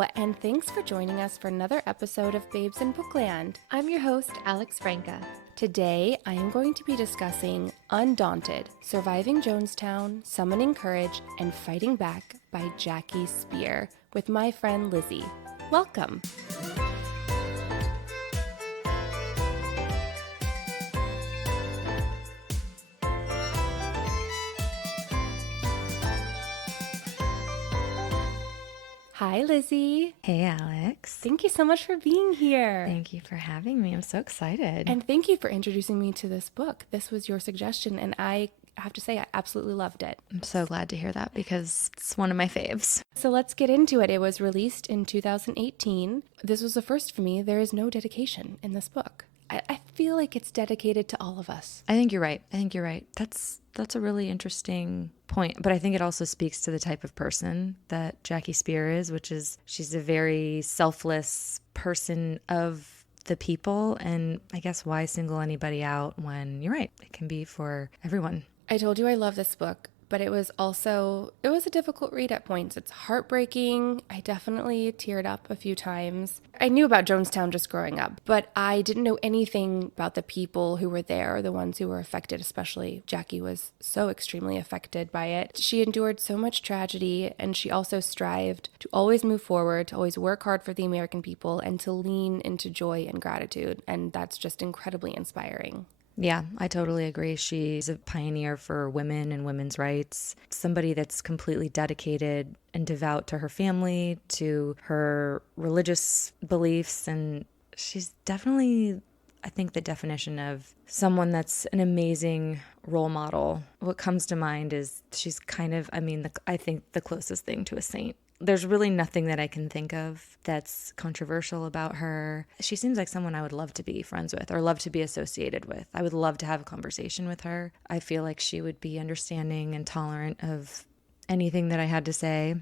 Hello, and thanks for joining us for another episode of Babes in Bookland. I'm your host, Alex Franca. Today, I am going to be discussing Undaunted, Surviving Jonestown, Summoning Courage, and Fighting Back by Jackie Speier with my friend Lizzie. Welcome! Hi, Lizzie. Hey, Alex. Thank you so much for being here. Thank you for having me. I'm so excited. And thank you for introducing me to this book. This was your suggestion, and I have to say I absolutely loved it. I'm so glad to hear that because it's one of my faves. So let's get into it. It was released in 2018. This was a first for me. There is no dedication in this book. I feel like it's dedicated to all of us. I think you're right. That's a really interesting point. But I think it also speaks to the type of person that Jackie Speier is, which is she's a very selfless person of the people. And I guess why single anybody out when you're right, it can be for everyone. I told you I love this book, but it was a difficult read at points. It's heartbreaking. I definitely teared up a few times. I knew about Jonestown just growing up, but I didn't know anything about the people who were there, the ones who were affected, especially Jackie was so extremely affected by it. She endured so much tragedy, and she also strived to always move forward, to always work hard for the American people, and to lean into joy and gratitude, and that's just incredibly inspiring. Yeah, I totally agree. She's a pioneer for women and women's rights, somebody that's completely dedicated and devout to her family, to her religious beliefs, and she's definitely, I think, the definition of someone that's an amazing role model. What comes to mind is she's kind of, I think the closest thing to a saint. There's really nothing that I can think of that's controversial about her. She seems like someone I would love to be friends with or love to be associated with. I would love to have a conversation with her. I feel like she would be understanding and tolerant of anything that I had to say.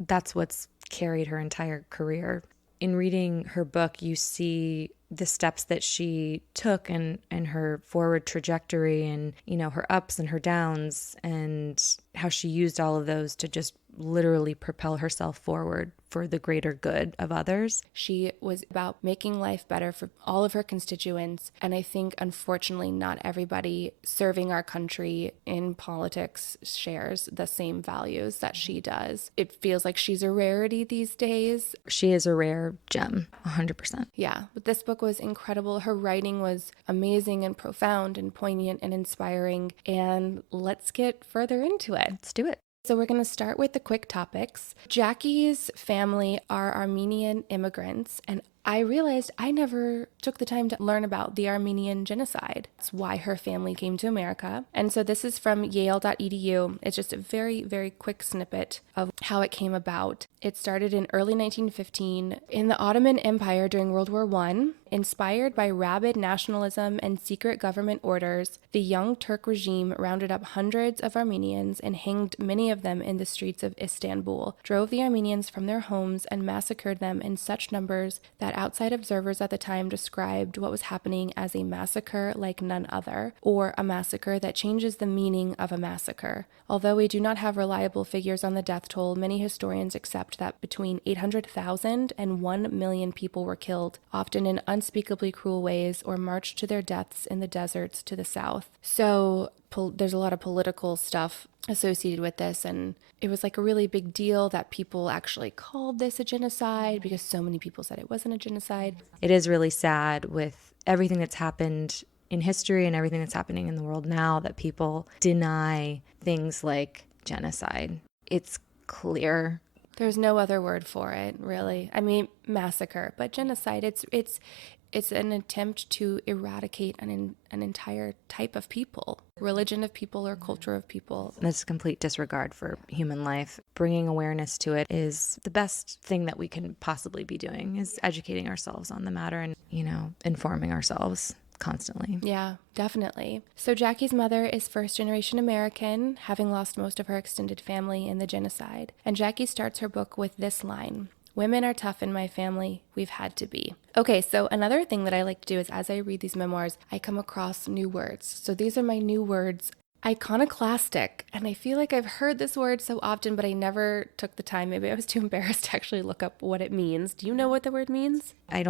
That's what's carried her entire career. In reading her book, you see the steps that she took and her forward trajectory and, her ups and her downs and how she used all of those to just literally propel herself forward for the greater good of others. She was about making life better for all of her constituents. And I think, unfortunately, not everybody serving our country in politics shares the same values that she does. It feels like she's a rarity these days. She is a rare gem, 100%. Yeah, but this book was incredible. Her writing was amazing and profound and poignant and inspiring. And let's get further into it. Let's do it. So we're going to start with the quick topics. Jackie's family are Armenian immigrants, and I realized I never took the time to learn about the Armenian genocide. That's why her family came to America. And so this is from yale.edu. It's just a very, very quick snippet of how it came about. It started in early 1915 in the Ottoman Empire during World War I. Inspired by rabid nationalism and secret government orders, the Young Turk regime rounded up hundreds of Armenians and hanged many of them in the streets of Istanbul, drove the Armenians from their homes, and massacred them in such numbers that outside observers at the time described what was happening as a massacre like none other, or a massacre that changes the meaning of a massacre. Although we do not have reliable figures on the death toll, many historians accept that between 800,000 and 1 million people were killed, often in unspeakably cruel ways, or marched to their deaths in the deserts to the south. So there's a lot of political stuff associated with this, and it was like a really big deal that people actually called this a genocide because so many people said it wasn't a genocide. It is really sad with everything that's happened in history and everything that's happening in the world now that people deny things like genocide. It's clear. There's no other word for it, really. I mean, massacre, but genocide, it's an attempt to eradicate an entire type of people, religion of people or culture of people. That's a complete disregard for human life. Bringing awareness to it is the best thing that we can possibly be doing, is educating ourselves on the matter and, informing ourselves constantly. Yeah, definitely. So Jackie's mother is first-generation American, having lost most of her extended family in the genocide. And Jackie starts her book with this line: "Women are tough in my family. We've had to be." Okay, so another thing that I like to do is as I read these memoirs, I come across new words. So these are my new words Iconoclastic. And I feel like I've heard this word so often, but I never took the time. Maybe I was too embarrassed to actually look up what it means. Do you know what the word means? I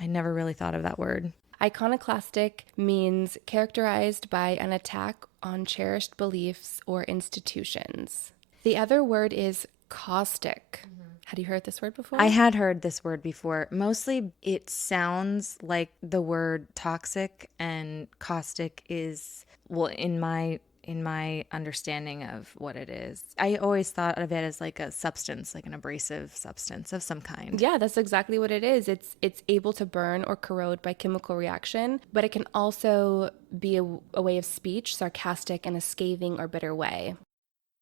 never really thought of that word. Iconoclastic means characterized by an attack on cherished beliefs or institutions. The other word is caustic. Had you heard this word before? I had heard this word before. Mostly it sounds like the word toxic, and caustic is, well, in my understanding of what it is, I always thought of it as like a substance, like an abrasive substance of some kind. Yeah, that's exactly what it is. It's able to burn or corrode by chemical reaction, but it can also be a way of speech, sarcastic in a scathing or bitter way.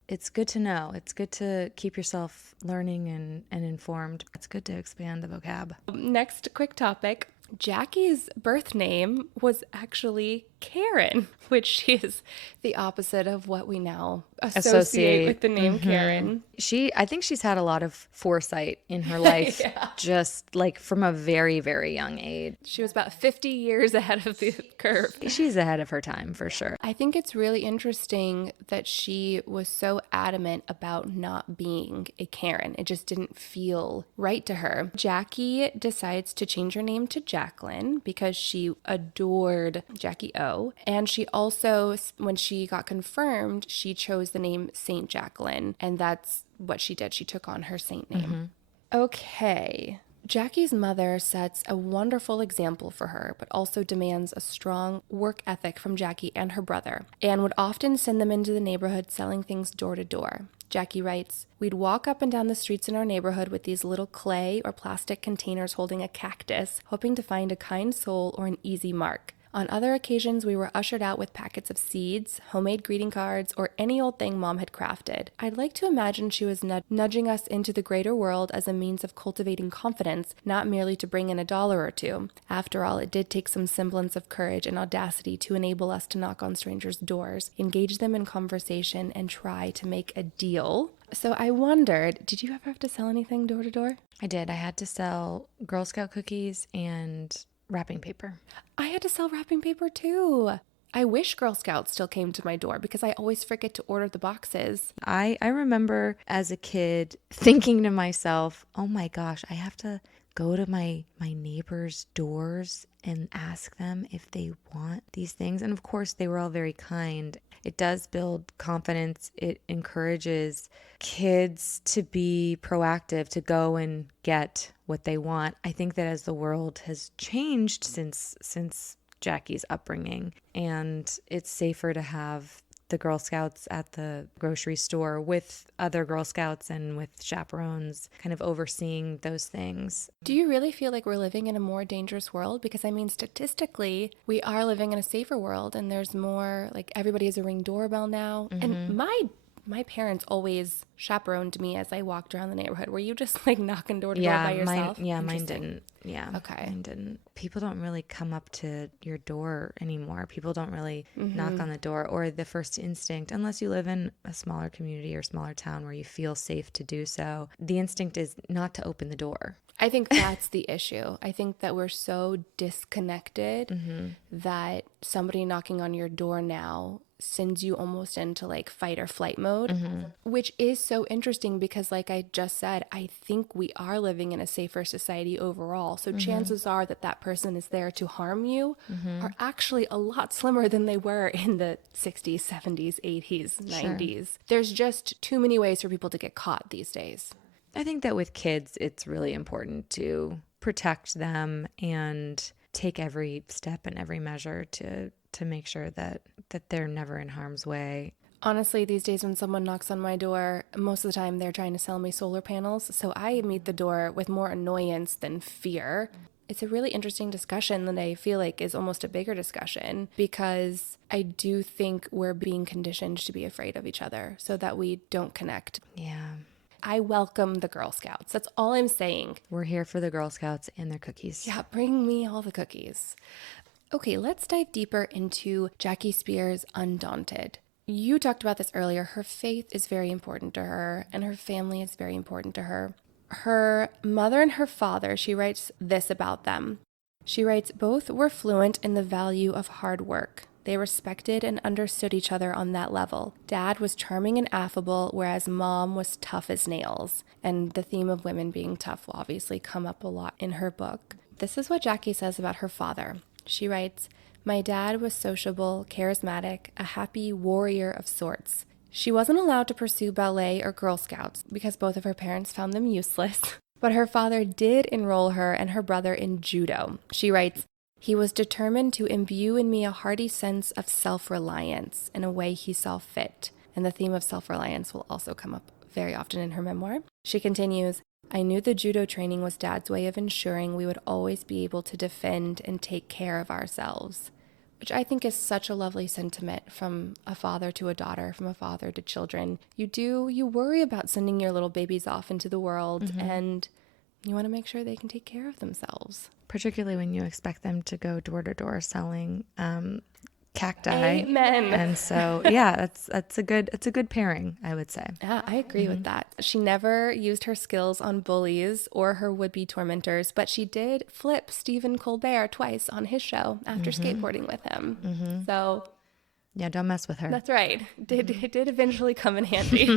It's good to know. It's good to keep yourself learning and informed. It's good to expand the vocab. Next quick topic. Jackie's birth name was actually Karen, which is the opposite of what we now associate with the name Karen. I think she's had a lot of foresight in her life, just like from a very, very young age. She was about 50 years ahead of the curve. She's ahead of her time for sure. I think it's really interesting that she was so adamant about not being a Karen. It just didn't feel right to her. Jackie decides to change her name to Jacqueline because she adored Jackie O. And she also, when she got confirmed, she chose the name Saint Jacqueline. And that's what she did. She took on her saint name. Okay. Jackie's mother sets a wonderful example for her, but also demands a strong work ethic from Jackie and her brother, and would often send them into the neighborhood selling things door to door. Jackie writes, "We'd walk up and down the streets in our neighborhood with these little clay or plastic containers holding a cactus, hoping to find a kind soul or an easy mark. On other occasions, we were ushered out with packets of seeds, homemade greeting cards, or any old thing Mom had crafted. I'd like to imagine she was nudging us into the greater world as a means of cultivating confidence, not merely to bring in $1 or $2. After all, it did take some semblance of courage and audacity to enable us to knock on strangers' doors, engage them in conversation, and try to make a deal." So I wondered, did you ever have to sell anything door to door? I did. I had to sell Girl Scout cookies and wrapping paper. I had to sell wrapping paper too. I wish Girl Scouts still came to my door because I always forget to order the boxes. I remember as a kid thinking to myself, oh my gosh, I have to go to my neighbors' doors and ask them if they want these things. And of course, they were all very kind. It does build confidence. It encourages kids to be proactive, to go and get what they want. I think that as the world has changed since Jackie's upbringing, and it's safer to have the Girl Scouts at the grocery store with other Girl Scouts and with chaperones kind of overseeing those things. Do you really feel like we're living in a more dangerous world? Because I mean, statistically, we are living in a safer world, and there's more, like, everybody has a Ring doorbell now. And my parents always chaperoned me as I walked around the neighborhood. Were you just like knocking door to door by yourself? Mine didn't. Yeah. Okay. Mine didn't. People don't really come up to your door anymore. People don't really knock on the door, or the first instinct, unless you live in a smaller community or smaller town where you feel safe to do so, the instinct is not to open the door. I think that's the issue. I think that we're so disconnected that somebody knocking on your door now sends you almost into like fight or flight mode, which is so interesting because, like I just said, I think we are living in a safer society overall. So chances are that that person is there to harm you are actually a lot slimmer than they were in the 60s, 70s, 80s, 90s. There's just too many ways for people to get caught these days. I think that with kids, it's really important to protect them and take every step and every measure to make sure that they're never in harm's way. Honestly, these days when someone knocks on my door, most of the time they're trying to sell me solar panels. So I meet the door with more annoyance than fear. It's a really interesting discussion that I feel like is almost a bigger discussion, because I do think we're being conditioned to be afraid of each other so that we don't connect. Yeah. I welcome the Girl Scouts. That's all I'm saying. We're here for the Girl Scouts and their cookies. Yeah, bring me all the cookies. Okay, let's dive deeper into Jackie Speier's Undaunted. You talked about this earlier. Her faith is very important to her, and her family is very important to her. Her mother and her father, she writes this about them. She writes, "Both were fluent in the value of hard work. They respected and understood each other on that level. Dad was charming and affable, whereas Mom was tough as nails. And the theme of women being tough will obviously come up a lot in her book. This is what Jackie says about her father. She writes, "My dad was sociable, charismatic, a happy warrior of sorts. She wasn't allowed to pursue ballet or Girl Scouts because both of her parents found them useless. But her father did enroll her and her brother in judo." She writes, "He was determined to imbue in me a hearty sense of self-reliance in a way he saw fit." And the theme of self-reliance will also come up very often in her memoir. She continues, "I knew the judo training was Dad's way of ensuring we would always be able to defend and take care of ourselves." Which I think is such a lovely sentiment from a father to a daughter, from a father to children. You worry about sending your little babies off into the world, and you want to make sure they can take care of themselves. Particularly when you expect them to go door to door selling cacti. Amen. And so, yeah, it's a good pairing, I would say. Yeah, I agree with that. She never used her skills on bullies or her would-be tormentors, but she did flip Stephen Colbert twice on his show after skateboarding with him. So yeah, don't mess with her. that's right. It did eventually come in handy.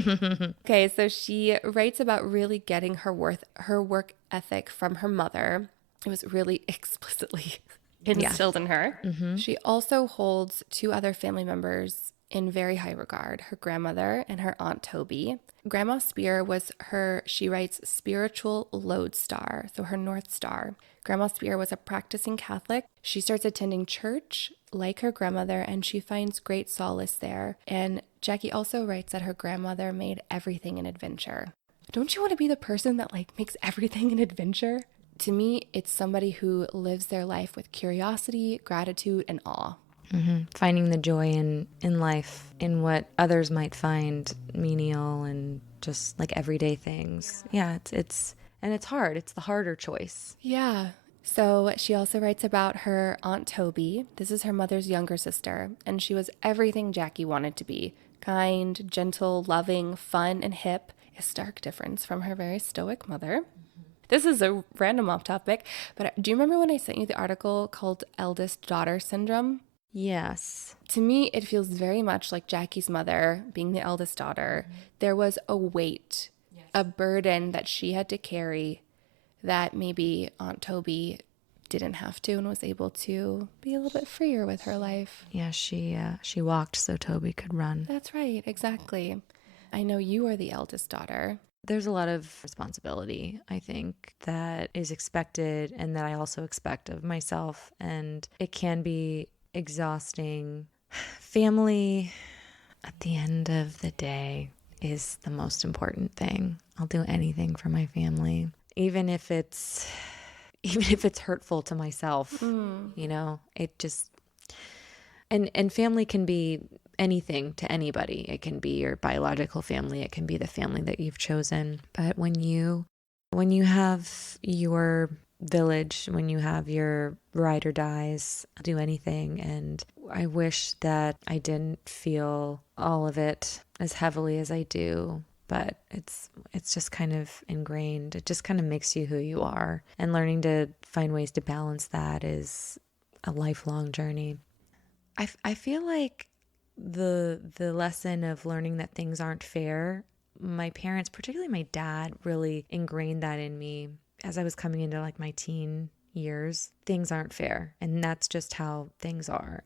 Okay, so she writes about really getting her work ethic from her mother. It was really explicitly instilled in her. She also holds two other family members in very high regard, her grandmother and her Aunt Toby. Grandma Speier was her, she writes, spiritual lodestar, so her North Star. Grandma Speier was a practicing Catholic. She starts attending church like her grandmother, and she finds great solace there. And Jackie also writes that her grandmother made everything an adventure. Don't you want to be the person that makes everything an adventure? To me, it's somebody who lives their life with curiosity, gratitude, and awe. Finding the joy in life, in what others might find menial and just like everyday things. Yeah, it's hard. It's the harder choice. Yeah. So she also writes about her Aunt Toby. This is her mother's younger sister, and she was everything Jackie wanted to be. Kind, gentle, loving, fun, and hip. A stark difference from her very stoic mother. This is a random off topic, but do you remember when I sent you the article called Eldest Daughter Syndrome? Yes. To me, it feels very much like Jackie's mother, being the eldest daughter. There was a weight, a burden that she had to carry that maybe Aunt Toby didn't have to and was able to be a little bit freer with her life. Yeah, she walked so Toby could run. That's right, exactly. I know you are the eldest daughter. There's a lot of responsibility, I think, that is expected and that I also expect of myself. And it can be exhausting. Family, at the end of the day, is the most important thing. I'll do anything for my family, even if it's hurtful to myself. It just, and family can be anything to anybody. It can be your biological family. It can be the family that you've chosen. But when you have your village, when you have your ride or dies, I'll do anything. And I wish that I didn't feel all of it as heavily as I do. But it's just kind of ingrained. It just kind of makes you who you are. And learning to find ways to balance that is a lifelong journey. I feel like the lesson of learning that things aren't fair, my parents, particularly my dad, really ingrained that in me as I was coming into my teen years. Things aren't fair, and that's just how things are.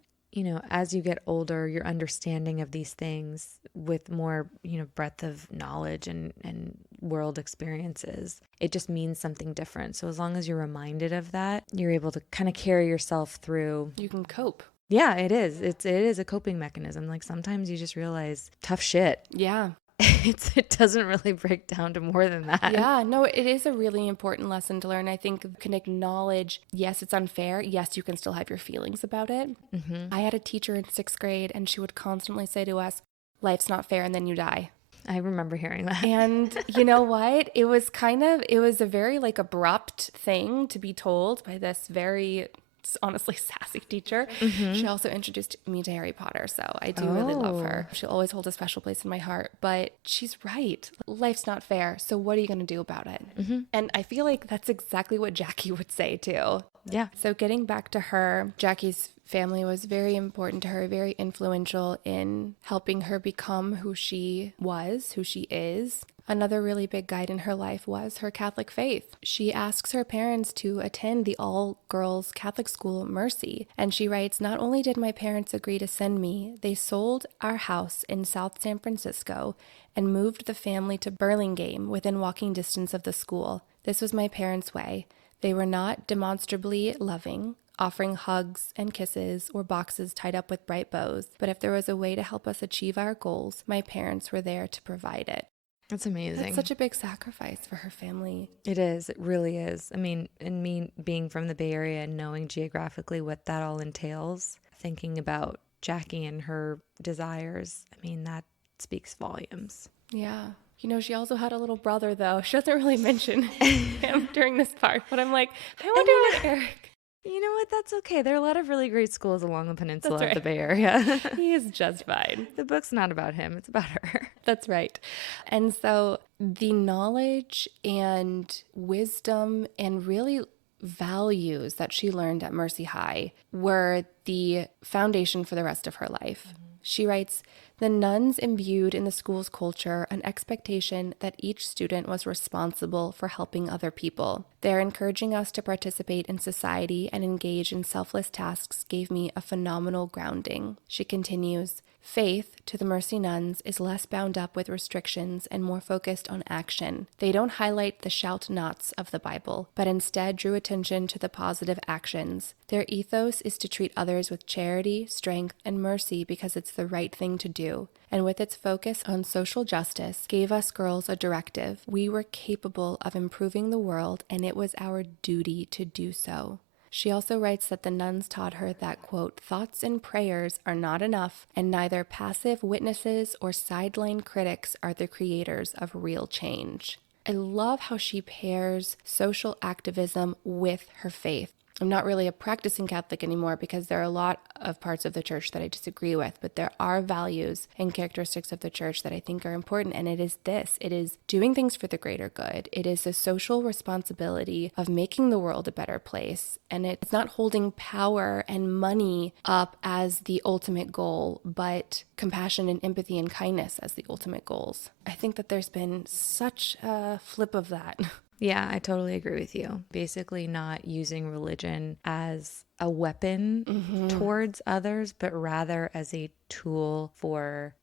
As you get older, your understanding of these things with more, breadth of knowledge and world experiences, it just means something different. So as long as you're reminded of that, you're able to kind of carry yourself through. You can cope. Yeah, it is. It is a coping mechanism. Sometimes you just realize tough shit. Yeah. It doesn't really break down to more than that. Yeah, no, it is a really important lesson to learn. I think you can acknowledge, yes, it's unfair. Yes, you can still have your feelings about it. I had a teacher in 6th grade, and she would constantly say to us, life's not fair, and then you die. I remember hearing that. And you know what? It was a very abrupt thing to be told by this very honestly sassy teacher. She also introduced me to Harry Potter, so I do really love her. She'll always hold a special place in my heart, but she's right. Life's not fair, so what are you going to do about it? And I feel like that's exactly what Jackie would say too. Yeah. So getting back to her, Jackie's family was very important to her, very influential in helping her become who she was, who she is. Another really big guide in her life was her Catholic faith. She asks her parents to attend the all-girls Catholic school Mercy, and she writes, "Not only did my parents agree to send me, they sold our house in South San Francisco and moved the family to Burlingame within walking distance of the school. This was my parents' way. They were not demonstrably loving, offering hugs and kisses or boxes tied up with bright bows, but if there was a way to help us achieve our goals, my parents were there to provide it." That's amazing. That's such a big sacrifice for her family. It is. It really is. I mean, and me being from the Bay Area and knowing geographically what that all entails, thinking about Jackie and her desires, I mean, that speaks volumes. Yeah. You know, she also had a little brother, though. She doesn't really mention him during this part, but I'm like, I wonder what Eric... You know what? That's okay. There are a lot of really great schools along the peninsula That's right. of the Bay Area. He is just fine. The book's not about him. It's about her. That's right. And so the knowledge and wisdom and really values that she learned at Mercy High were the foundation for the rest of her life. Mm-hmm. She writes, "The nuns imbued in the school's culture an expectation that each student was responsible for helping other people. Their encouraging us to participate in society and engage in selfless tasks gave me a phenomenal grounding." She continues, "Faith, to the Mercy nuns, is less bound up with restrictions and more focused on action. They don't highlight the shout-nots of the Bible, but instead drew attention to the positive actions. Their ethos is to treat others with charity, strength, and mercy because it's the right thing to do. And with its focus on social justice, gave us girls a directive. We were capable of improving the world, and it was our duty to do so." She also writes that the nuns taught her that, quote, "thoughts and prayers are not enough, and neither passive witnesses or sideline critics are the creators of real change." I love how she pairs social activism with her faith. I'm not really a practicing Catholic anymore because there are a lot of parts of the church that I disagree with, but there are values and characteristics of the church that I think are important, and it is this. It is doing things for the greater good. It is the social responsibility of making the world a better place, and it's not holding power and money up as the ultimate goal, but compassion and empathy and kindness as the ultimate goals. I think that there's been such a flip of that. Yeah, I totally agree with you. Basically not using religion as a weapon towards others, but rather as a tool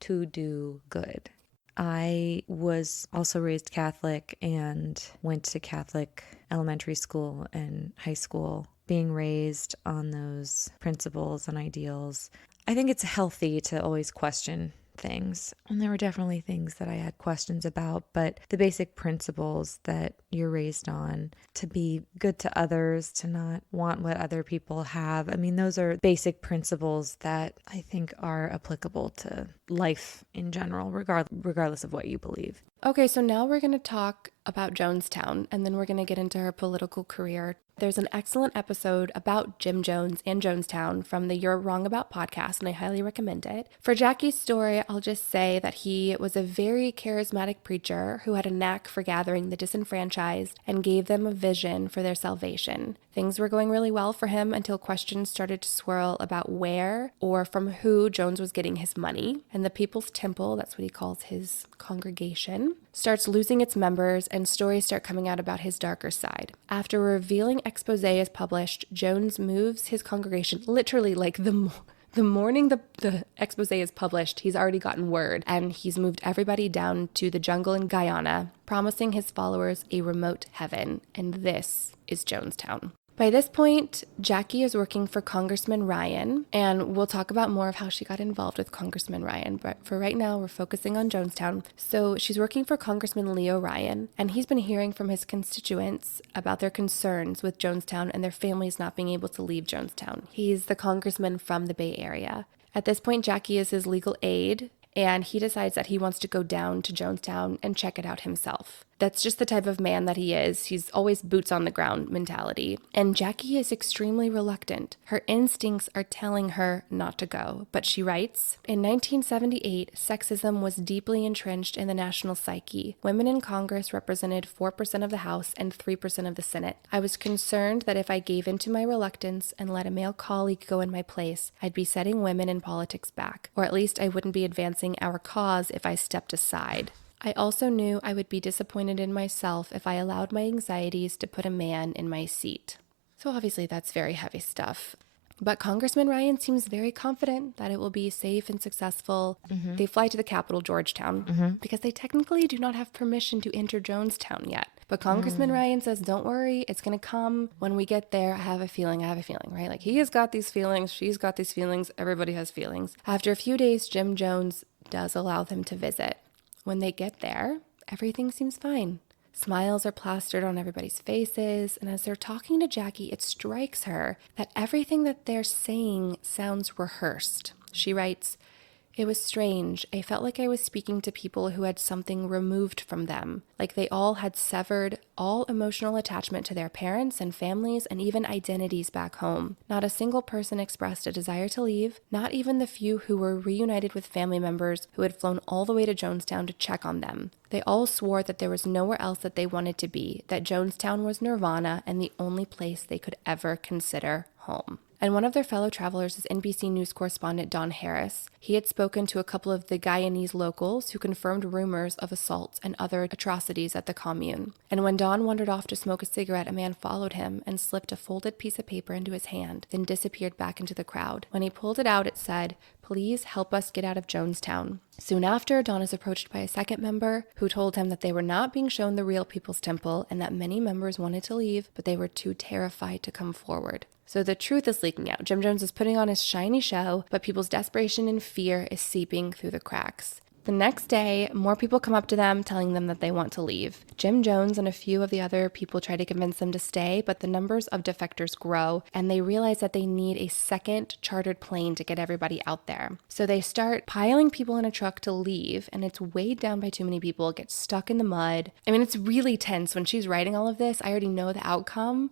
to do good. I was also raised Catholic and went to Catholic elementary school and high school. Being raised on those principles and ideals, I think it's healthy to always question things. And there were definitely things that I had questions about, but the basic principles that you're raised on, to be good to others, to not want what other people have. I mean, those are basic principles that I think are applicable to life in general, regardless of what you believe. Okay, so now we're going to talk about Jonestown, and then we're going to get into her political career. There's an excellent episode about Jim Jones and Jonestown from the You're Wrong About podcast, and I highly recommend it. For Jackie's story, I'll just say that he was a very charismatic preacher who had a knack for gathering the disenfranchised and gave them a vision for their salvation. Things were going really well for him until questions started to swirl about where or from who Jones was getting his money. And the People's Temple, that's what he calls his congregation, starts losing its members and stories start coming out about his darker side. After a revealing expose is published, Jones moves his congregation literally like the morning the expose is published, he's already gotten word, and he's moved everybody down to the jungle in Guyana, promising his followers a remote heaven. And this is Jonestown. By this point, Jackie is working for Congressman Ryan, and we'll talk about more of how she got involved with Congressman Ryan, but for right now, we're focusing on Jonestown. So she's working for Congressman Leo Ryan, and he's been hearing from his constituents about their concerns with Jonestown and their families not being able to leave Jonestown. He's the congressman from the Bay Area. At this point, Jackie is his legal aide, and he decides that he wants to go down to Jonestown and check it out himself. That's just the type of man that he is. He's always boots on the ground mentality. And Jackie is extremely reluctant. Her instincts are telling her not to go. But she writes, in 1978, sexism was deeply entrenched in the national psyche. Women in Congress represented 4% of the House and 3% of the Senate. I was concerned that if I gave in to my reluctance and let a male colleague go in my place, I'd be setting women in politics back, or at least I wouldn't be advancing our cause if I stepped aside. I also knew I would be disappointed in myself if I allowed my anxieties to put a man in my seat. So obviously that's very heavy stuff. But Congressman Ryan seems very confident that it will be safe and successful. They fly to the capital, Georgetown, because they technically do not have permission to enter Jonestown yet. But Congressman Ryan says, don't worry, it's going to come when we get there. I have a feeling, right? Like, he has got these feelings, she's got these feelings, everybody has feelings. After a few days, Jim Jones does allow them to visit. When they get there, everything seems fine. Smiles are plastered on everybody's faces, and as they're talking to Jackie, it strikes her that everything that they're saying sounds rehearsed. She writes, it was strange. I felt like I was speaking to people who had something removed from them, like they all had severed all emotional attachment to their parents and families and even identities back home. Not a single person expressed a desire to leave, not even the few who were reunited with family members who had flown all the way to Jonestown to check on them. They all swore that there was nowhere else that they wanted to be, that Jonestown was nirvana and the only place they could ever consider home. And one of their fellow travelers is NBC News correspondent Don Harris. He had spoken to a couple of the Guyanese locals who confirmed rumors of assaults and other atrocities at the commune. And when Don wandered off to smoke a cigarette, a man followed him and slipped a folded piece of paper into his hand, then disappeared back into the crowd. When he pulled it out, it said, "Please help us get out of Jonestown." Soon after, Don is approached by a second member who told him that they were not being shown the real People's Temple and that many members wanted to leave, but they were too terrified to come forward. So the truth is leaking out. Jim Jones is putting on his shiny show, but people's desperation and fear is seeping through the cracks. The next day, more people come up to them, telling them that they want to leave. Jim Jones and a few of the other people try to convince them to stay, but the numbers of defectors grow, and they realize that they need a second chartered plane to get everybody out there. So they start piling people in a truck to leave, and it's weighed down by too many people. It gets stuck in the mud. I mean, it's really tense. When she's writing all of this, I already know the outcome.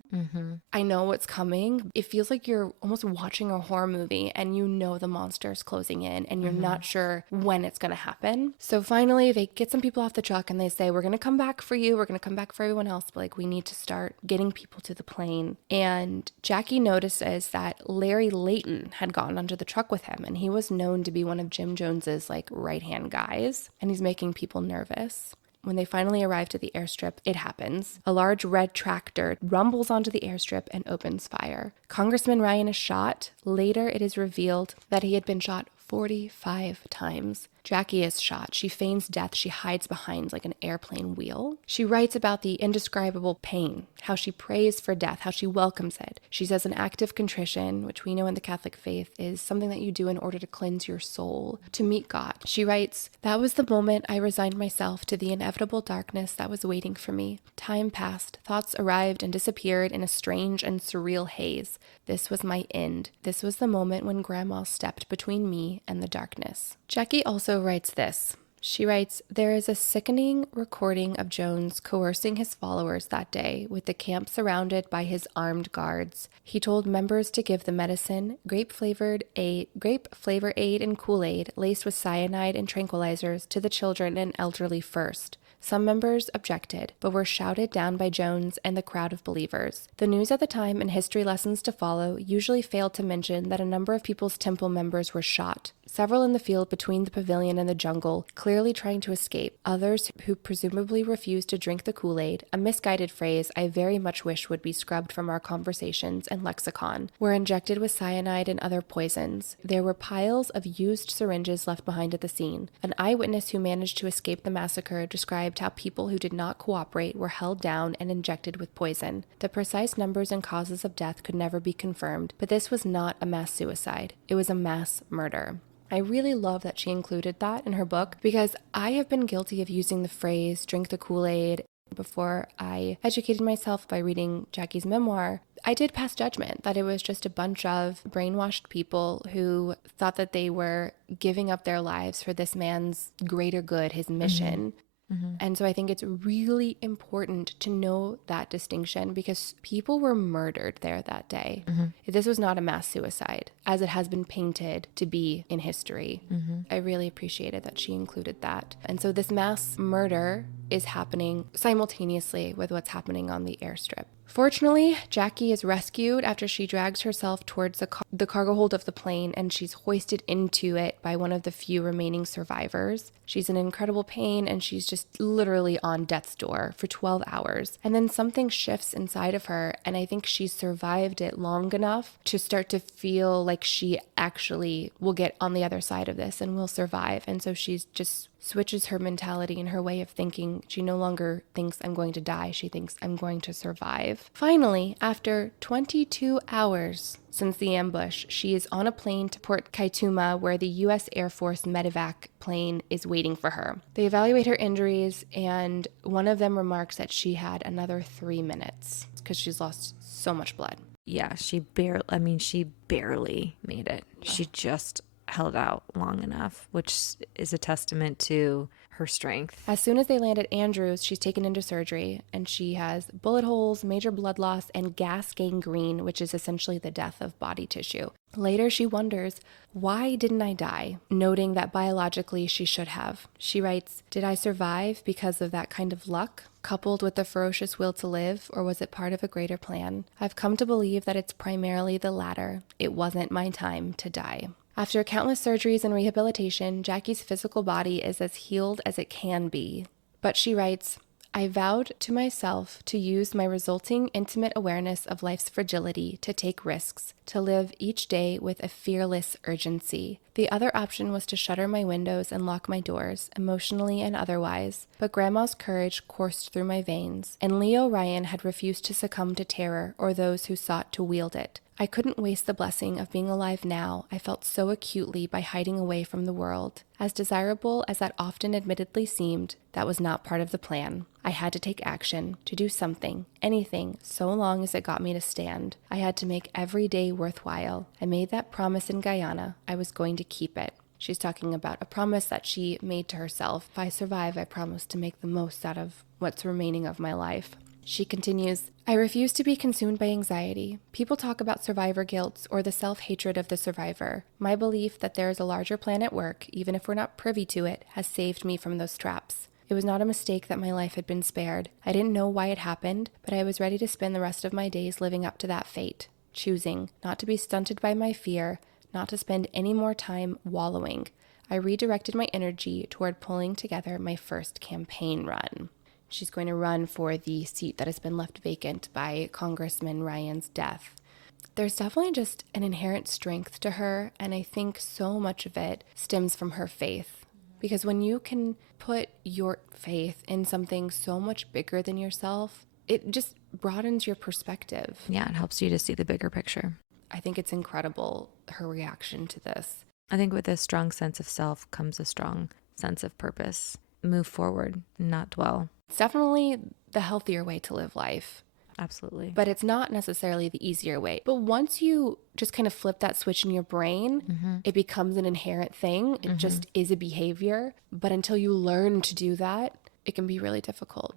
I know what's coming. It feels like you're almost watching a horror movie, and you know the monster's closing in, and you're not sure when it's going to happen. So finally, they get some people off the truck and they say, we're going to come back for you. We're going to come back for everyone else. But we need to start getting people to the plane. And Jackie notices that Larry Layton had gotten onto the truck with him. And he was known to be one of Jim Jones's right-hand guys. And he's making people nervous. When they finally arrive to the airstrip, it happens. A large red tractor rumbles onto the airstrip and opens fire. Congressman Ryan is shot. Later, it is revealed that he had been shot 45 times. Jackie is shot. She feigns death. She hides behind an airplane wheel. She writes about the indescribable pain, how she prays for death, how she welcomes it. She says an act of contrition, which we know in the Catholic faith is something that you do in order to cleanse your soul, to meet God. She writes, that was the moment I resigned myself to the inevitable darkness that was waiting for me. Time passed. Thoughts arrived and disappeared in a strange and surreal haze. This was my end. This was the moment when Grandma stepped between me and the darkness. Jackie also writes this. She writes, there is a sickening recording of Jones coercing his followers that day with the camp surrounded by his armed guards. He told members to give the medicine, grape flavor aid and Kool-Aid laced with cyanide and tranquilizers to the children and elderly first. Some members objected, but were shouted down by Jones and the crowd of believers. The news at the time and history lessons to follow usually failed to mention that a number of People's Temple members were shot. Several in the field between the pavilion and the jungle, clearly trying to escape. Others who presumably refused to drink the Kool-Aid, a misguided phrase I very much wish would be scrubbed from our conversations and lexicon, were injected with cyanide and other poisons. There were piles of used syringes left behind at the scene. An eyewitness who managed to escape the massacre described how people who did not cooperate were held down and injected with poison. The precise numbers and causes of death could never be confirmed, but this was not a mass suicide. It was a mass murder. I really love that she included that in her book because I have been guilty of using the phrase drink the Kool-Aid. Before I educated myself by reading Jackie's memoir, I did pass judgment that it was just a bunch of brainwashed people who thought that they were giving up their lives for this man's greater good, his mission. And so I think it's really important to know that distinction because people were murdered there that day. This was not a mass suicide, as it has been painted to be in history. I really appreciated that she included that. And so this mass murder is happening simultaneously with what's happening on the airstrip. Fortunately, Jackie is rescued after she drags herself towards the cargo hold of the plane, and she's hoisted into it by one of the few remaining survivors. She's in incredible pain, and she's just literally on death's door for 12 hours. And then something shifts inside of her, and I think she's survived it long enough to start to feel like she actually will get on the other side of this and will survive. And so she's just switches her mentality and her way of thinking. She no longer thinks I'm going to die. She thinks I'm going to survive. Finally, after 22 hours since the ambush, she is on a plane to Port Kaituma where the U.S. Air Force medevac plane is waiting for her. They evaluate her injuries, and one of them remarks that she had another 3 minutes because she's lost so much blood. Yeah, she barely made it. She just held out long enough, which is a testament to her strength. As soon as they land at Andrews, she's taken into surgery, and she has bullet holes, major blood loss, and gas gangrene, which is essentially the death of body tissue. Later, she wonders, why didn't I die? Noting that biologically she should have. She writes, did I survive because of that kind of luck, coupled with the ferocious will to live, or was it part of a greater plan? I've come to believe that it's primarily the latter. It wasn't my time to die. After countless surgeries and rehabilitation, Jackie's physical body is as healed as it can be. But she writes, I vowed to myself to use my resulting intimate awareness of life's fragility to take risks, to live each day with a fearless urgency. The other option was to shutter my windows and lock my doors, emotionally and otherwise. But Grandma's courage coursed through my veins, and Leo Ryan had refused to succumb to terror or those who sought to wield it. I couldn't waste the blessing of being alive now, I felt so acutely by hiding away from the world. As desirable as that often admittedly seemed, that was not part of the plan. I had to take action, to do something, anything, so long as it got me to stand. I had to make every day worthwhile. I made that promise in Guyana. I was going to keep it. She's talking about a promise that she made to herself. If I survive, I promise to make the most out of what's remaining of my life. She continues, I refuse to be consumed by anxiety. People talk about survivor guilt or the self-hatred of the survivor. My belief that there is a larger plan at work, even if we're not privy to it, has saved me from those traps. It was not a mistake that my life had been spared. I didn't know why it happened, but I was ready to spend the rest of my days living up to that fate, choosing not to be stunted by my fear, not to spend any more time wallowing. I redirected my energy toward pulling together my first campaign run. She's going to run for the seat that has been left vacant by Congressman Ryan's death. There's definitely just an inherent strength to her, and I think so much of it stems from her faith. Because when you can put your faith in something so much bigger than yourself, it just broadens your perspective. Yeah, it helps you to see the bigger picture. I think it's incredible, her reaction to this. I think with a strong sense of self comes a strong sense of purpose. Move forward, not dwell. It's definitely the healthier way to live life. Absolutely. But it's not necessarily the easier way. But once you just kind of flip that switch in your brain, it becomes an inherent thing. It just is a behavior. But until you learn to do that, it can be really difficult.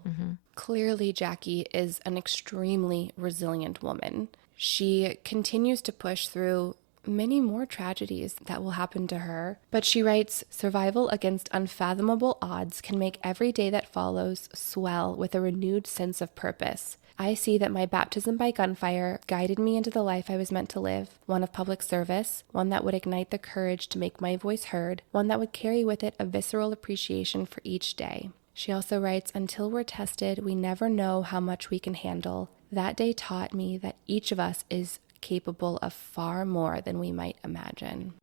Clearly, Jackie is an extremely resilient woman. She continues to push through many more tragedies that will happen to her. But she writes, survival against unfathomable odds can make every day that follows swell with a renewed sense of purpose. I see that my baptism by gunfire guided me into the life I was meant to live, one of public service, one that would ignite the courage to make my voice heard, one that would carry with it a visceral appreciation for each day. She also writes, until we're tested, we never know how much we can handle. That day taught me that each of us is capable of far more than we might imagine.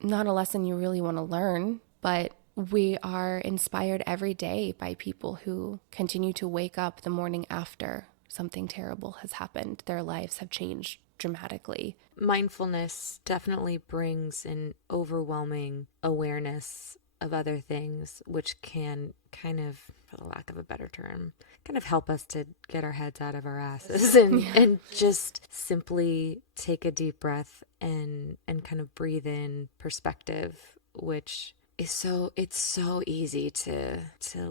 Not a lesson you really want to learn, but we are inspired every day by people who continue to wake up the morning after something terrible has happened. Their lives have changed dramatically. Mindfulness definitely brings an overwhelming awareness of other things, which can kind of, for the lack of a better term, kind of help us to get our heads out of our asses and just simply take a deep breath and kind of breathe in perspective, which it's so easy to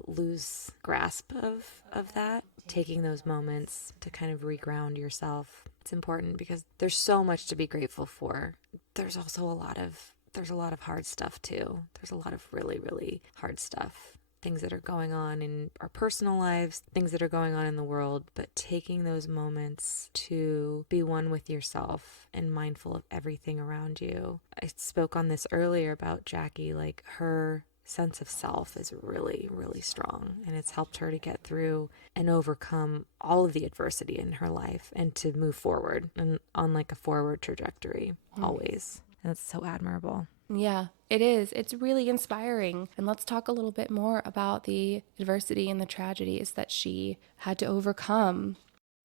lose grasp of that. Taking those moments to kind of reground yourself. It's important because there's so much to be grateful for. There's also a lot of hard stuff too. There's a lot of really, really hard stuff. Things that are going on in our personal lives, things that are going on in the world, but taking those moments to be one with yourself and mindful of everything around you. I spoke on this earlier about Jackie, like her sense of self is really, really strong, and it's helped her to get through and overcome all of the adversity in her life and to move forward and on like a forward trajectory always. And it's so admirable. Yeah, it is. It's really inspiring. And let's talk a little bit more about the adversity and the tragedies that she had to overcome.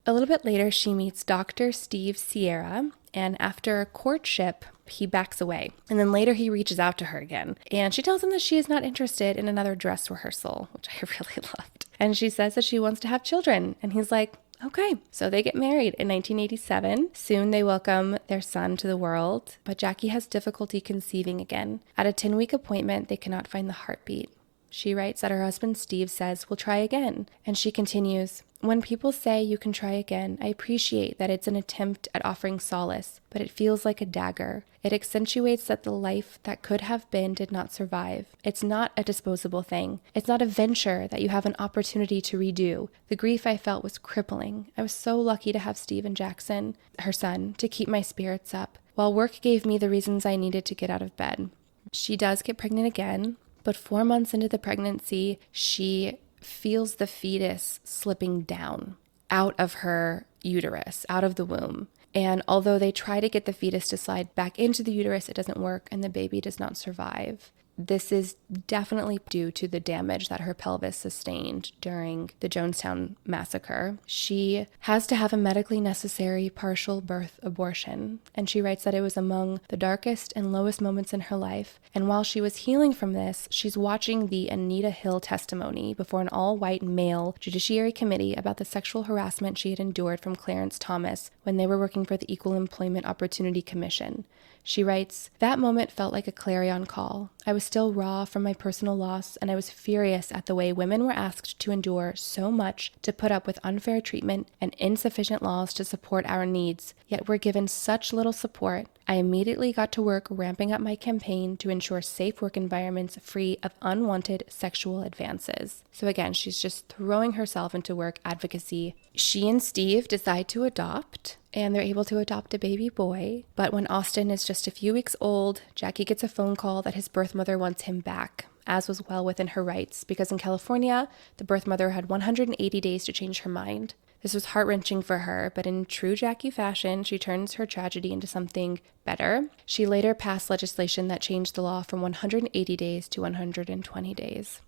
A little bit later, she meets Dr. Steve Sierra, and after a courtship, he backs away. And then later he reaches out to her again. And she tells him that she is not interested in another dress rehearsal, which I really loved. And she says that she wants to have children. And he's like, okay. So they get married in 1987. Soon they welcome their son to the world. But Jackie has difficulty conceiving again. At a 10-week appointment, they cannot find the heartbeat. She writes that her husband Steve says, "We'll try again." And she continues, "When people say you can try again, I appreciate that it's an attempt at offering solace, but it feels like a dagger. It accentuates that the life that could have been did not survive. It's not a disposable thing. It's not a venture that you have an opportunity to redo. The grief I felt was crippling. I was so lucky to have Steve and Jackson, her son, to keep my spirits up, while work gave me the reasons I needed to get out of bed." She does get pregnant again, but 4 months into the pregnancy, she feels the fetus slipping down out of her uterus, out of the womb. And although they try to get the fetus to slide back into the uterus, it doesn't work and the baby does not survive. This is definitely due to the damage that her pelvis sustained during the Jonestown massacre. She has to have a medically necessary partial birth abortion, and she writes that it was among the darkest and lowest moments in her life. And while she was healing from this, she's watching the Anita Hill testimony before an all-white male judiciary committee about the sexual harassment she had endured from Clarence Thomas when they were working for the Equal Employment Opportunity Commission. She writes, "That moment felt like a clarion call. I was still raw from my personal loss, and I was furious at the way women were asked to endure so much to put up with unfair treatment and insufficient laws to support our needs, yet were given such little support. I immediately got to work ramping up my campaign to ensure safe work environments free of unwanted sexual advances." So again, she's just throwing herself into work advocacy. She and Steve decide to adopt, and they're able to adopt a baby boy. But when Austin is just a few weeks old, Jackie gets a phone call that his birth mother wants him back, as was well within her rights, because in California, the birth mother had 180 days to change her mind. This was heart-wrenching for her, but in true Jackie fashion, she turns her tragedy into something better. She later passed legislation that changed the law from 180 days to 120 days.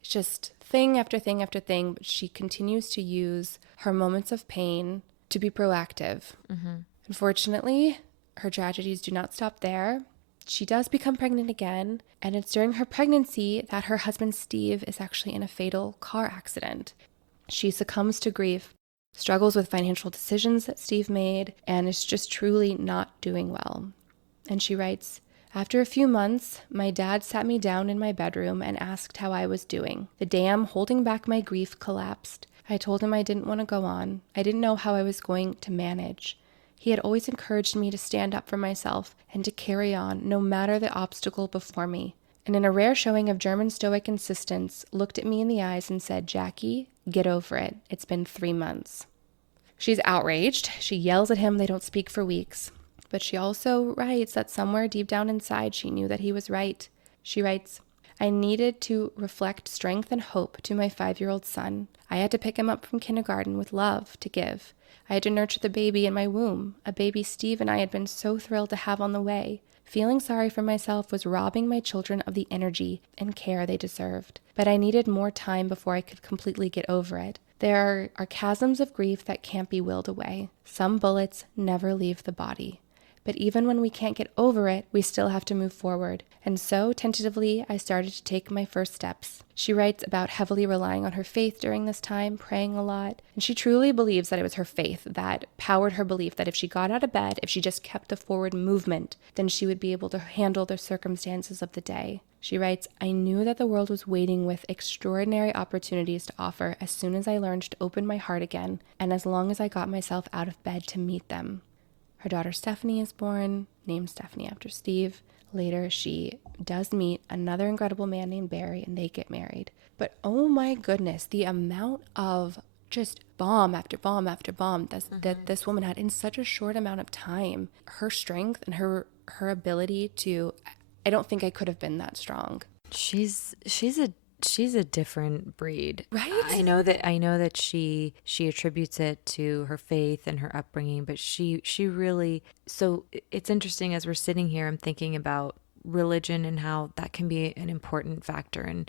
It's just thing after thing after thing, but she continues to use her moments of pain to be proactive. Unfortunately, her tragedies do not stop there. She does become pregnant again, and it's during her pregnancy that her husband Steve is actually in a fatal car accident. She succumbs to grief, struggles with financial decisions that Steve made, and is just truly not doing well. And she writes, "After a few months, my dad sat me down in my bedroom and asked how I was doing. The dam holding back my grief collapsed. I told him I didn't want to go on. I didn't know how I was going to manage. He had always encouraged me to stand up for myself and to carry on, no matter the obstacle before me. And in a rare showing of German stoic insistence, looked at me in the eyes and said, 'Jackie, get over it. It's been 3 months.'" She's outraged. She yells at him. They don't speak for weeks. But she also writes that somewhere deep down inside, she knew that he was right. She writes, "I needed to reflect strength and hope to my 5-year-old son. I had to pick him up from kindergarten with love to give. I had to nurture the baby in my womb, a baby Steve and I had been so thrilled to have on the way. Feeling sorry for myself was robbing my children of the energy and care they deserved. But I needed more time before I could completely get over it. There are chasms of grief that can't be willed away. Some bullets never leave the body. But even when we can't get over it, we still have to move forward. And so, tentatively, I started to take my first steps." She writes about heavily relying on her faith during this time, praying a lot. And she truly believes that it was her faith that powered her belief that if she got out of bed, if she just kept the forward movement, then she would be able to handle the circumstances of the day. She writes, I knew that the world was waiting with extraordinary opportunities to offer as soon as I learned to open my heart again, and as long as I got myself out of bed to meet them. Her daughter Stephanie is born, named Stephanie after Steve. Later, she does meet another incredible man named Barry, and they get married. But oh my goodness, the amount of just bomb after bomb after bomb that this woman had in such a short amount of time. Her strength and her ability to, I don't think I could have been that strong. She's a different breed. Right? I know that she attributes it to her faith and her upbringing, but she really, so it's interesting as we're sitting here, I'm thinking about religion and how that can be an important factor in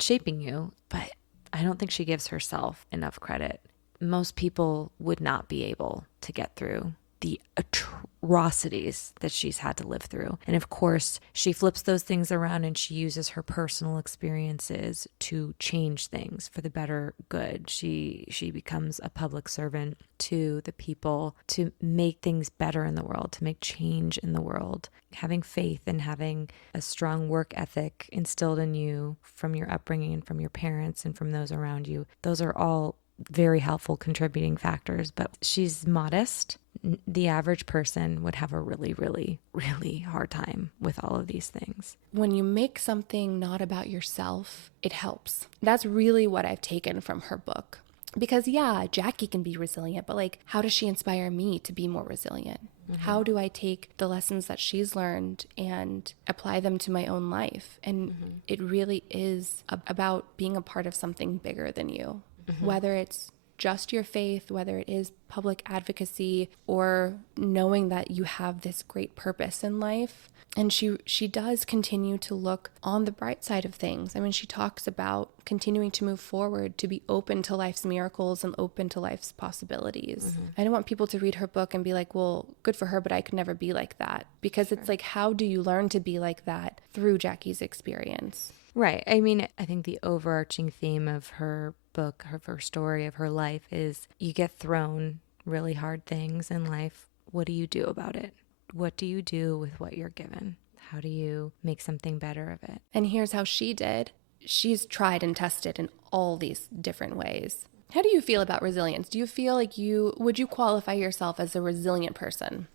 shaping you, but I don't think she gives herself enough credit. Most people would not be able to get through the atrocities that she's had to live through. And of course, she flips those things around and she uses her personal experiences to change things for the better good. She becomes a public servant to the people to make things better in the world, to make change in the world. Having faith and having a strong work ethic instilled in you from your upbringing and from your parents and from those around you, those are all very helpful contributing factors. But she's modest. The average person would have a really, really, really hard time with all of these things. When you make something not about yourself, it helps. That's really what I've taken from her book. Because yeah, Jackie can be resilient, but like, how does she inspire me to be more resilient? How do I take the lessons that she's learned and apply them to my own life? And it really is about being a part of something bigger than you, whether it's just your faith, whether it is public advocacy, or knowing that you have this great purpose in life. And she does continue to look on the bright side of things. I mean, she talks about continuing to move forward, to be open to life's miracles and open to life's possibilities. I don't want people to read her book and be like, well, good for her, but I could never be like that. Because it's like, how do you learn to be like that? Through Jackie's experience. Right. I mean, I think the overarching theme of her book, of her story, of her life is you get thrown really hard things in life. What do you do about it? What do you do with what you're given? How do you make something better of it? And here's how she did. She's tried and tested in all these different ways. How do you feel about resilience? Do you feel like would you qualify yourself as a resilient person?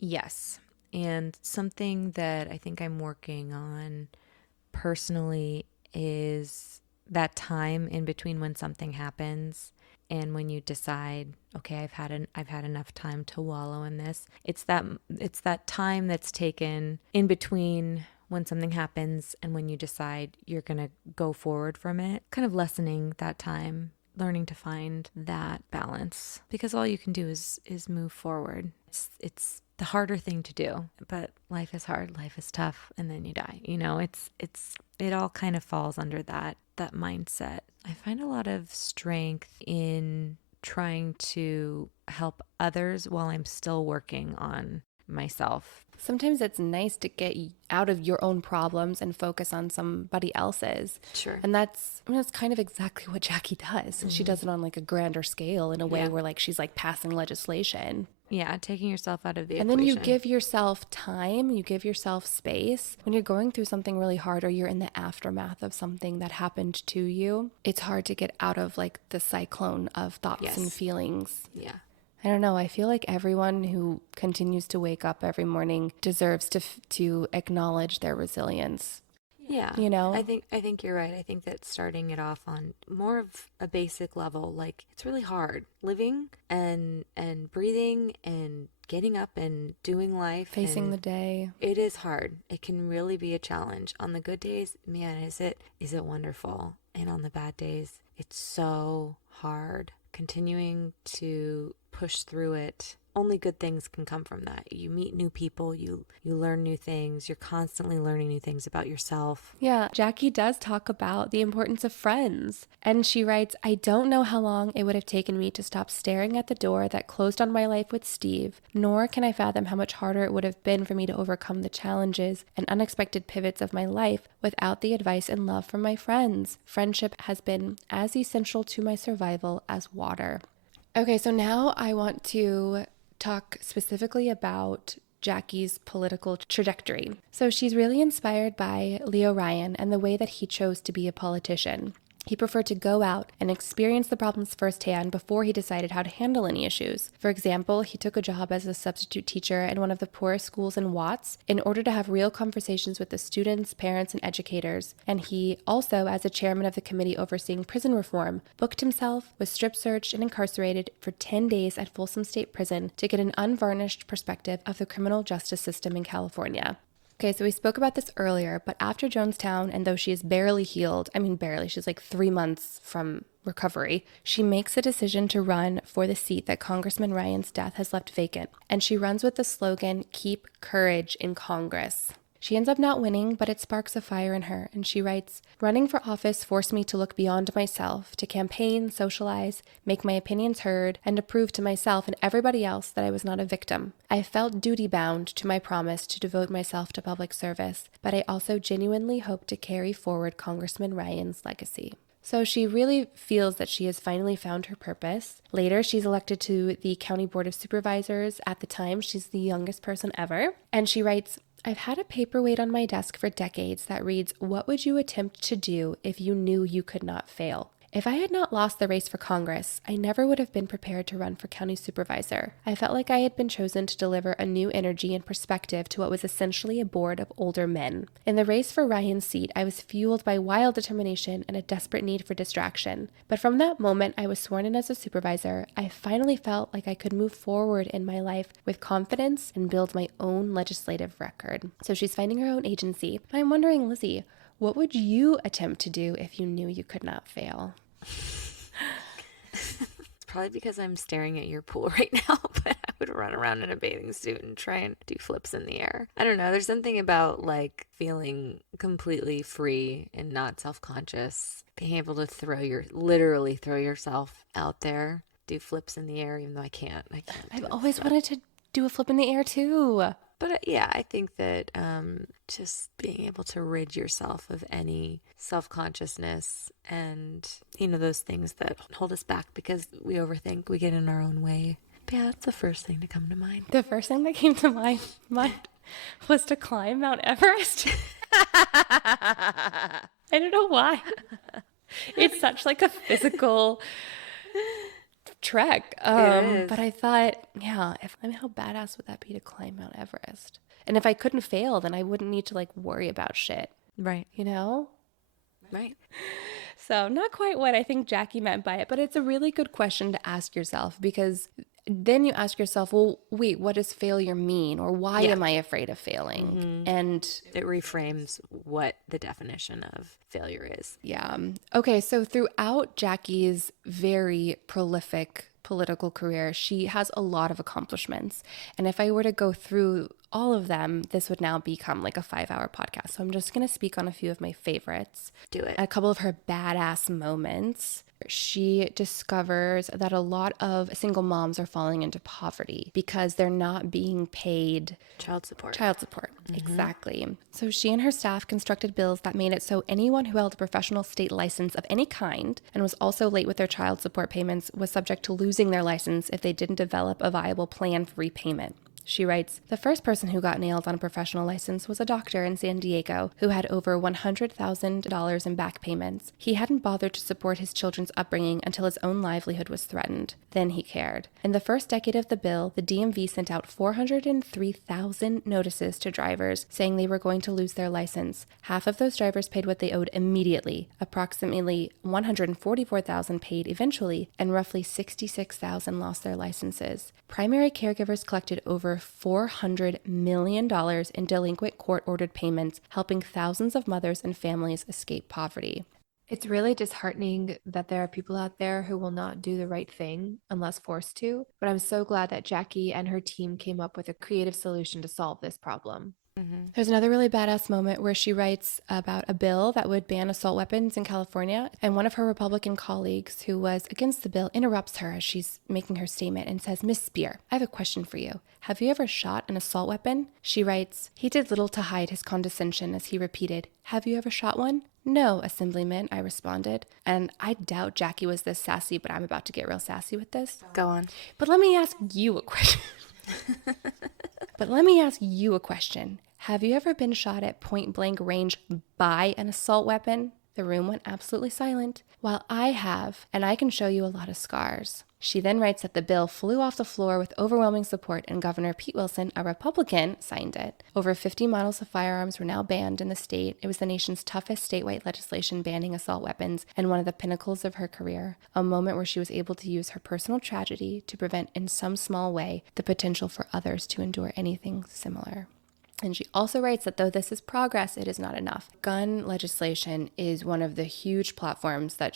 Yes. And something that I think I'm working on personally is that time in between when something happens and when you decide, okay, I've had enough time to wallow in this. It's that time that's taken in between when something happens and when you decide you're going to go forward from it, kind of lessening that time, learning to find that balance, because all you can do is move forward. It's the harder thing to do, but life is hard, life is tough, and then you die. You know, it all kind of falls under that mindset. I find a lot of strength in trying to help others while I'm still working on myself. Sometimes it's nice to get out of your own problems and focus on somebody else's. Sure. And that's kind of exactly what Jackie does. She does it on like a grander scale in a way where like she's like passing legislation. Yeah, taking yourself out of the And equation. then you give yourself time, you give yourself space. When you're going through something really hard or you're in the aftermath of something that happened to you, it's hard to get out of like the cyclone of thoughts and feelings. Yeah. I don't know. I feel like everyone who continues to wake up every morning deserves to acknowledge their resilience. Yeah. You know? I think you're right. I think that starting it off on more of a basic level, like it's really hard living and breathing and getting up and doing life. Facing the day. It is hard. It can really be a challenge. On the good days, man, is it wonderful. And on the bad days, it's so hard. Continuing to push through it. Only good things can come from that. You meet new people, you learn new things, you're constantly learning new things about yourself. Yeah, Jackie does talk about the importance of friends. And she writes, I don't know how long it would have taken me to stop staring at the door that closed on my life with Steve, nor can I fathom how much harder it would have been for me to overcome the challenges and unexpected pivots of my life without the advice and love from my friends. Friendship has been as essential to my survival as water. Okay, so now I want to talk specifically about Jackie's political trajectory. So she's really inspired by Leo Ryan and the way that he chose to be a politician. He preferred to go out and experience the problems firsthand before he decided how to handle any issues. For example, he took a job as a substitute teacher in one of the poorest schools in Watts in order to have real conversations with the students, parents, and educators. And he also, as a chairman of the committee overseeing prison reform, booked himself, was strip searched, and incarcerated for 10 days at Folsom State Prison to get an unvarnished perspective of the criminal justice system in California. Okay, so we spoke about this earlier, but after Jonestown, and though she is barely healed, barely, she's like 3 months from recovery, she makes a decision to run for the seat that Congressman Ryan's death has left vacant. And she runs with the slogan, "Keep courage in Congress." She ends up not winning, but it sparks a fire in her, and she writes, "Running for office forced me to look beyond myself, to campaign, socialize, make my opinions heard, and to prove to myself and everybody else that I was not a victim. I felt duty-bound to my promise to devote myself to public service, but I also genuinely hope to carry forward Congressman Ryan's legacy." So she really feels that she has finally found her purpose. Later, she's elected to the County Board of Supervisors. At the time, she's the youngest person ever. And she writes, "I've had a paperweight on my desk for decades that reads, 'What would you attempt to do if you knew you could not fail?' If I had not lost the race for Congress, I never would have been prepared to run for county supervisor. I felt like I had been chosen to deliver a new energy and perspective to what was essentially a board of older men. In the race for Ryan's seat, I was fueled by wild determination and a desperate need for distraction. But from that moment I was sworn in as a supervisor, I finally felt like I could move forward in my life with confidence and build my own legislative record." So she's finding her own agency. But I'm wondering, Lizzie, what would you attempt to do if you knew you could not fail? It's probably because I'm staring at your pool right now, but I would run around in a bathing suit and try and do flips in the air. I don't know. There's something about like feeling completely free and not self-conscious, being able to literally throw yourself out there, do flips in the air, even though I can't. I've always wanted to do a flip in the air too. But yeah, I think that just being able to rid yourself of any self-consciousness and, those things that hold us back because we overthink, we get in our own way. But yeah, that's the first thing to come to mind. The first thing that came to my mind was to climb Mount Everest. I don't know why. It's such like a physical trek. But I thought, how badass would that be to climb Mount Everest? And if I couldn't fail, then I wouldn't need to like worry about shit. Right. Right. So not quite what I think Jackie meant by it, but it's a really good question to ask yourself, because then you ask yourself, well, wait, what does failure mean? Or why am I afraid of failing? Mm-hmm. And it reframes what the definition of failure is. Yeah. Okay, so throughout Jackie's very prolific political career, she has a lot of accomplishments. And if I were to go through all of them, this would now become like a 5-hour podcast. So I'm just going to speak on a few of my favorites. Do it. A couple of her badass moments. She discovers that a lot of single moms are falling into poverty because they're not being paid child support. Mm-hmm. Exactly. So she and her staff constructed bills that made it so anyone who held a professional state license of any kind and was also late with their child support payments was subject to losing their license if they didn't develop a viable plan for repayment. She writes, "The first person who got nailed on a professional license was a doctor in San Diego who had over $100,000 in back payments. He hadn't bothered to support his children's upbringing until his own livelihood was threatened. Then he cared. In the first decade of the bill, the DMV sent out 403,000 notices to drivers saying they were going to lose their license. Half of those drivers paid what they owed immediately. Approximately 144,000 paid eventually, and roughly 66,000 lost their licenses. Primary caregivers collected over $400 million in delinquent court-ordered payments, helping thousands of mothers and families escape poverty." It's really disheartening that there are people out there who will not do the right thing unless forced to, but I'm so glad that Jackie and her team came up with a creative solution to solve this problem. Mm-hmm. There's another really badass moment where she writes about a bill that would ban assault weapons in California, and one of her Republican colleagues who was against the bill interrupts her as she's making her statement and says, "Miss Speier, I have a question for you. Have you ever shot an assault weapon?" She writes, "He did little to hide his condescension as he repeated, 'Have you ever shot one?' 'No, Assemblyman,' I responded." And I doubt Jackie was this sassy, but I'm about to get real sassy with this. Go on. But let me ask you a question. But let me ask you a question. Have you ever been shot at point blank range by an assault weapon? The room went absolutely silent. Well, I have, and I can show you a lot of scars. She then writes that the bill flew off the floor with overwhelming support, and Governor Pete Wilson, a Republican, signed it. Over 50 models of firearms were now banned in the state. It was the nation's toughest statewide legislation banning assault weapons, and one of the pinnacles of her career, a moment where she was able to use her personal tragedy to prevent, in some small way, the potential for others to endure anything similar. And she also writes that though this is progress, it is not enough. Gun legislation is one of the huge platforms that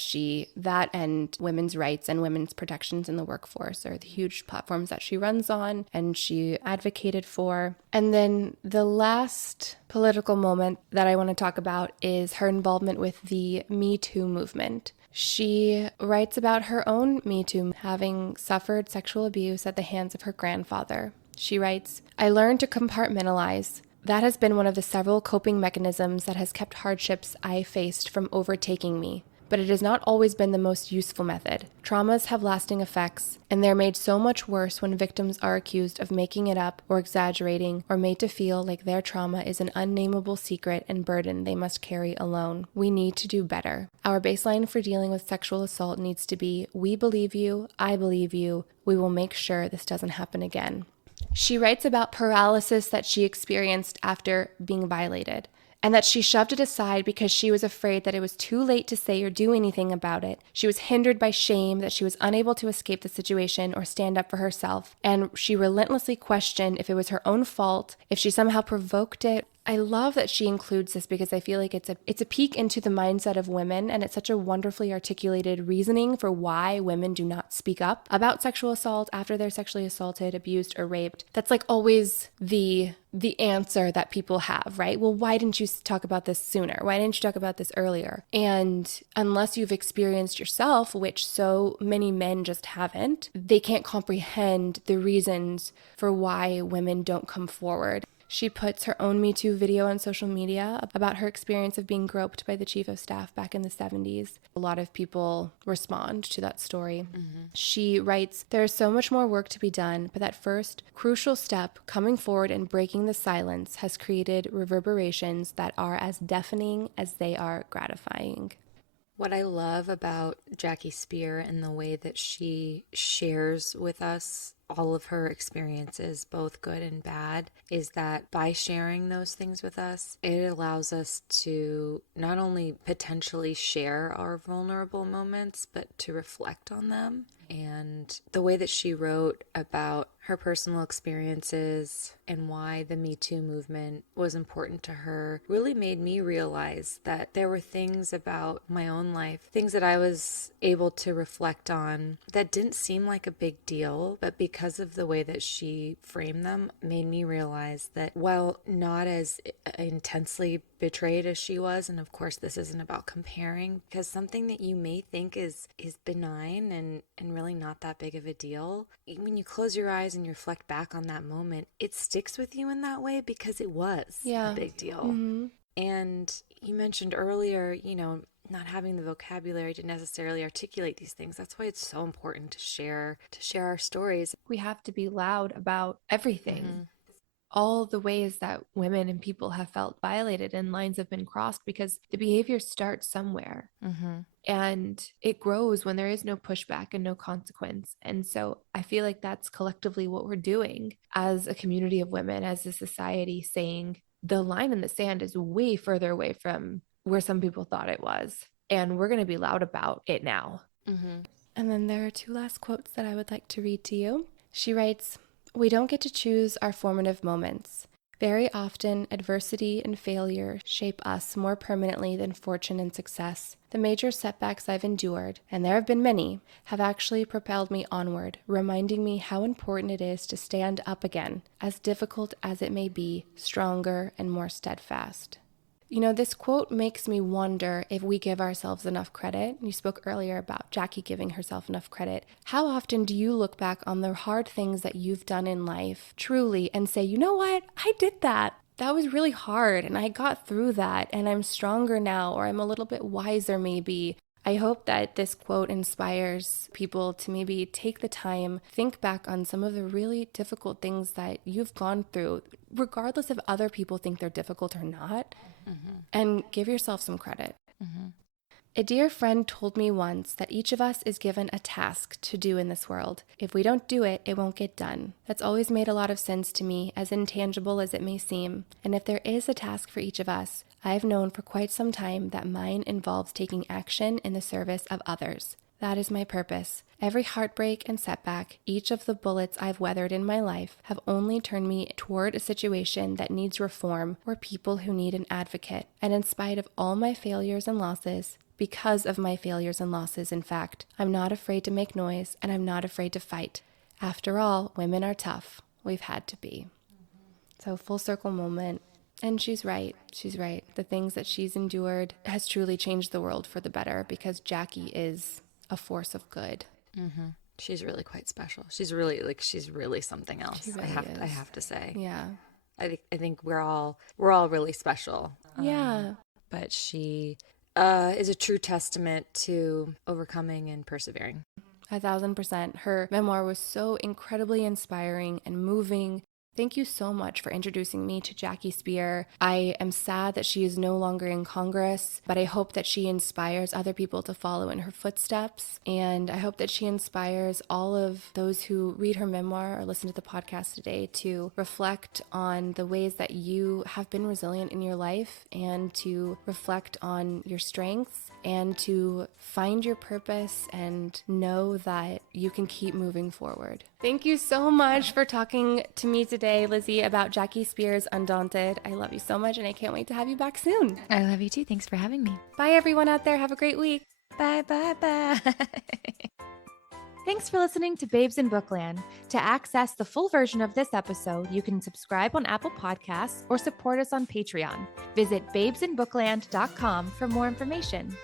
and women's rights and women's protections in the workforce are the huge platforms that she runs on and she advocated for. And then the last political moment that I want to talk about is her involvement with the Me Too movement. She writes about her own Me Too, having suffered sexual abuse at the hands of her grandfather. She writes, I learned to compartmentalize. That has been one of the several coping mechanisms that has kept hardships I faced from overtaking me. But it has not always been the most useful method. Traumas have lasting effects, and they're made so much worse when victims are accused of making it up or exaggerating or made to feel like their trauma is an unnameable secret and burden they must carry alone. We need to do better. Our baseline for dealing with sexual assault needs to be, we believe you, I believe you, we will make sure this doesn't happen again. She writes about paralysis that she experienced after being violated, and that she shoved it aside because she was afraid that it was too late to say or do anything about it. She was hindered by shame that she was unable to escape the situation or stand up for herself, and she relentlessly questioned if it was her own fault, if she somehow provoked it. I love that she includes this because I feel like it's a peek into the mindset of women, and it's such a wonderfully articulated reasoning for why women do not speak up about sexual assault after they're sexually assaulted, abused, or raped. That's like always the answer that people have, right? Well, why didn't you talk about this sooner? Why didn't you talk about this earlier? And unless you've experienced yourself, which so many men just haven't, they can't comprehend the reasons for why women don't come forward. She puts her own Me Too video on social media about her experience of being groped by the chief of staff back in the 70s. A lot of people respond to that story. She writes, there is so much more work to be done, but that first crucial step, coming forward and breaking the silence, has created reverberations that are as deafening as they are gratifying. What I love about Jackie Speier and the way that she shares with us all of her experiences, both good and bad, is that by sharing those things with us, it allows us to not only potentially share our vulnerable moments, but to reflect on them. And the way that she wrote about her personal experiences and why the Me Too movement was important to her really made me realize that there were things about my own life, things that I was able to reflect on that didn't seem like a big deal, but because of the way that she framed them, made me realize that while not as intensely betrayed as she was, and of course this isn't about comparing, because something that you may think is benign and really not that big of a deal, when you close your eyes and you reflect back on that moment, it sticks with you in that way because it was a big deal. And you mentioned earlier, not having the vocabulary to necessarily articulate these things. That's why it's so important to share our stories. We have to be loud about everything. All the ways that women and people have felt violated and lines have been crossed, because the behavior starts somewhere. And it grows when there is no pushback and no consequence. And so I feel like that's collectively what we're doing as a community of women, as a society, saying the line in the sand is way further away from where some people thought it was. And we're going to be loud about it now. And then there are two last quotes that I would like to read to you. She writes, we don't get to choose our formative moments. Very often, adversity and failure shape us more permanently than fortune and success. The major setbacks I've endured, and there have been many, have actually propelled me onward, reminding me how important it is to stand up again, as difficult as it may be, stronger and more steadfast. This quote makes me wonder if we give ourselves enough credit. You spoke earlier about Jackie giving herself enough credit. How often do you look back on the hard things that you've done in life, truly, and say, you know what? I did that. That was really hard, and I got through that, and I'm stronger now, or I'm a little bit wiser maybe. I hope that this quote inspires people to maybe take the time, think back on some of the really difficult things that you've gone through, regardless if other people think they're difficult or not, and give yourself some credit. A dear friend told me once that each of us is given a task to do in this world. If we don't do it, it won't get done. That's always made a lot of sense to me, as intangible as it may seem. And if there is a task for each of us, I have known for quite some time that mine involves taking action in the service of others. That is my purpose. Every heartbreak and setback, each of the bullets I've weathered in my life, have only turned me toward a situation that needs reform or people who need an advocate. And in spite of all my failures and losses, because of my failures and losses, in fact, I'm not afraid to make noise, and I'm not afraid to fight. After all, women are tough. We've had to be. So full circle moment. And she's right. She's right. The things that she's endured has truly changed the world for the better, because Jackie is a force of good. She's really quite special. She's really something else. She really I is. have to say. Yeah. I think we're all really special. Yeah. But she is a true testament to overcoming and persevering. 1,000%. Her memoir was so incredibly inspiring and moving. Thank you so much for introducing me to Jackie Speier. I am sad that she is no longer in Congress, but I hope that she inspires other people to follow in her footsteps. And I hope that she inspires all of those who read her memoir or listen to the podcast today to reflect on the ways that you have been resilient in your life, and to reflect on your strengths, and to find your purpose and know that you can keep moving forward. Thank you so much for talking to me today, Lizzie, about Jackie Speier's Undaunted. I love you so much, and I can't wait to have you back soon. I love you too. Thanks for having me. Bye, everyone out there. Have a great week. Bye, bye, bye. Thanks for listening to Babes in Bookland. To access the full version of this episode, you can subscribe on Apple Podcasts or support us on Patreon. Visit babesinbookland.com for more information.